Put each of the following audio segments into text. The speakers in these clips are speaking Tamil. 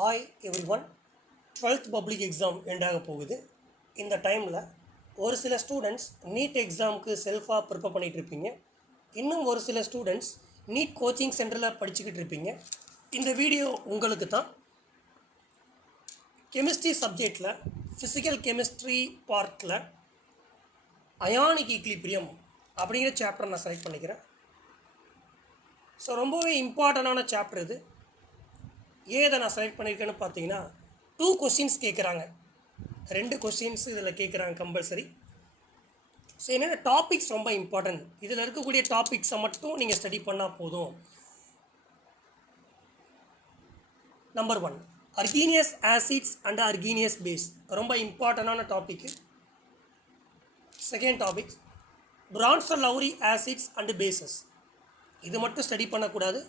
Hi everyone. 12th public exam எண்டாக போகுது. இந்த டைமில் ஒரு சில ஸ்டூடெண்ட்ஸ் நீட் எக்ஸாமுக்கு செல்ஃபாக ப்ரிப்பேர் பண்ணிகிட்டு இருப்பீங்க. இன்னும் ஒரு சில ஸ்டூடெண்ட்ஸ் நீட் கோச்சிங் சென்டரில் படிச்சுக்கிட்டு இருப்பீங்க. இந்த வீடியோ உங்களுக்கு தான். கெமிஸ்ட்ரி சப்ஜெக்டில் ஃபிசிக்கல் கெமிஸ்ட்ரி பார்ட்டில் அயானிக் ஈக்லிபிரியம் அப்படிங்கிற சாப்டர் நான் செலக்ட் பண்ணிக்கிறேன். ஸோ ரொம்பவே இம்பார்ட்டண்டான சாப்டர் இது. ஏன் இதை நான் செலக்ட் பண்ணியிருக்கேன்னு பார்த்தீங்கன்னா 2 கொஸ்டின்ஸ் கேட்குறாங்க. 2 கொஸ்டின்ஸ் இதில் கேட்குறாங்க கம்பல்சரி. ஸோ என்னென்ன டாபிக்ஸ் ரொம்ப இம்பார்ட்டன்ட், இதில் இருக்கக்கூடிய டாபிக்ஸை மட்டும் நீங்கள் ஸ்டடி பண்ணால் போதும். Number 1, Arrhenius acids and Arrhenius base, ரொம்ப இம்பார்ட்டண்டான topic. Second topic Bronsted Lowry acids and bases, இது மட்டும் ஸ்டடி பண்ணக்கூடாது.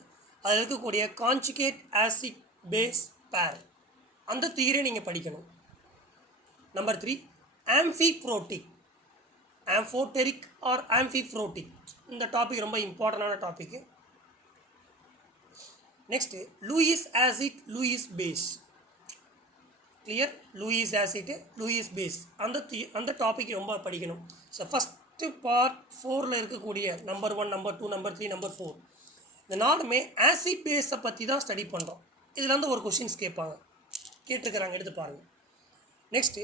அதில் இருக்கக்கூடிய கான்ஜுகேட் ஆசிட் பேஸ் பேர், அந்த தியரியை நீங்கள் படிக்கணும். நம்பர் 3, ஆம்ஃபிப்ரோட்டிக், ஆம்ஃபோடெரிக் ஆர் ஆம்ஃபிப்ரோட்டிக், இந்த டாபிக் ரொம்ப இம்பார்ட்டண்டான topic. Next Lewis acid Lewis base, clear, Lewis acid Lewis base, அந்த டாபிக் ரொம்ப படிக்கணும். ஸோ ஃபஸ்ட்டு பார்ட் 4ல் இருக்கக்கூடிய நம்பர் 1, நம்பர் 2, நம்பர் 3, நம்பர் 4, இந்த நாலுமே ஆசிட் பேஸை பற்றி தான் ஸ்டடி பண்ணுறோம். இதில் வந்து ஒரு கொஷின்ஸ் கேட்டிருக்கிறாங்க, எடுத்து பாருங்கள். Next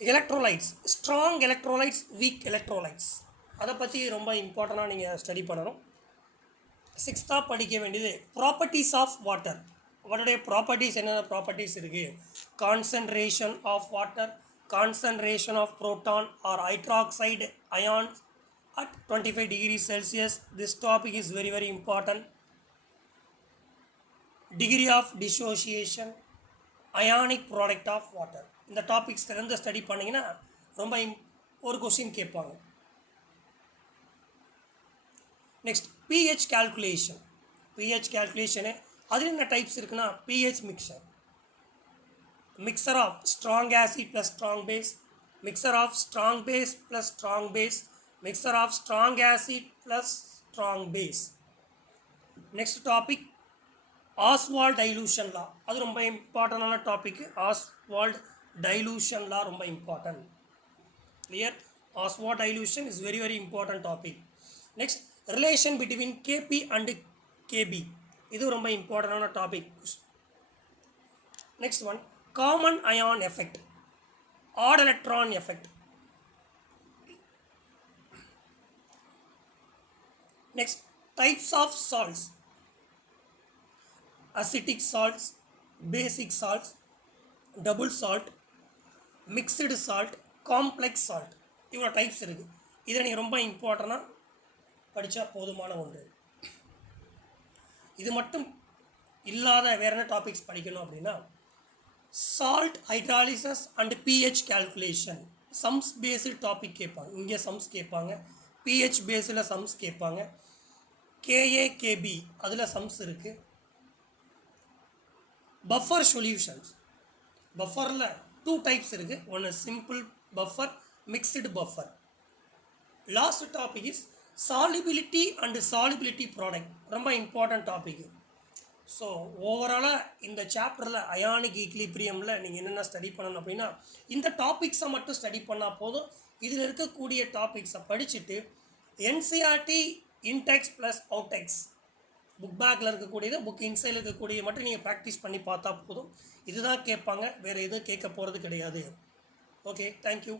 electrolytes, strong electrolytes, week electrolytes, அதை பற்றி ரொம்ப இம்பார்ட்டண்டாக நீங்கள் ஸ்டடி பண்ணணும். 6th படிக்க வேண்டியது ப்ராப்பர்ட்டிஸ் ஆஃப் வாட்டர். வாட்டருடைய ப்ராப்பர்ட்டிஸ், என்னென்ன ப்ராப்பர்ட்டிஸ் இருக்குது? Concentration of water, concentration of proton or hydroxide ions at 25 degrees Celsius. This topic is very very important. Degree of dissociation, ionic product of water, இந்த டாபிக்ஸ் திறந்து ஸ்டடி பண்ணிங்கன்னா ரொம்ப ஒரு கொஸ்டின் கேட்பாங்க. Next pH calculation. pH calculation அதில் என்ன டைப்ஸ் இருக்குன்னா pH mixture, mixture of strong acid plus strong base, mixture of strong base plus strong base, mixture of strong acid plus strong base. Next topic Oswald dilution law, அது ரொம்ப இம்பார்ட்டண்டான டாபிக். Oswald dilution law ரொம்ப important. Clear? Oswald dilution is very very important topic. Next relation between Kp and Kb, இது ரொம்ப இம்பார்ட்டண்டான topic. Next one common ion effect, odd electron effect. Next types of salts, acidic salts, basic salts, double salt, mixed salt, complex salt, இவ்வளோ டைப்ஸ் இருக்குது. இதை நீங்கள் ரொம்ப இம்பார்ட்டண்டாக படித்தா போதுமான ஒன்று. இது மட்டும் இல்லாத வேறு என்ன டாபிக்ஸ் படிக்கணும் அப்படின்னா salt hydrolysis and pH calculation, sums based topic கேட்பாங்க. இங்கே சம்ஸ் கேட்பாங்க, pH பேஸில் சம்ஸ் கேட்பாங்க, KAKB அதில் சம்ஸ் இருக்குது. பஃபர் சொல்யூஷன்ஸ், பஃபரில் 2 டைப்ஸ் இருக்குது. ஒன்று simple buffer, mixed buffer. Last topic is solubility and solubility product, ரொம்ப இம்பார்ட்டன்ட் டாபிக். ஸோ ஓவராலாக இந்த சாப்டரில் அயானிக் ஈக்லிபிரியமில் நீங்கள் என்னென்ன ஸ்டடி பண்ணணும் அப்படின்னா இந்த டாபிக்ஸை மட்டும் ஸ்டடி பண்ணால் போதும். இதில் இருக்கக்கூடிய டாபிக்ஸை படிச்சுட்டு NCERT இன்டெக்ஸ் ப்ளஸ் அவுடெக்ஸ், புக் பேக்கில் இருக்கக்கூடியது, புக் இன்சைடில் இருக்கக்கூடியது மட்டும் நீங்கள் ப்ராக்டிஸ் பண்ணி பார்த்தா போதும். இதுதான் கேட்பாங்க, வேறு எதுவும் கேட்க போகிறது கிடையாது. Okay, thank you.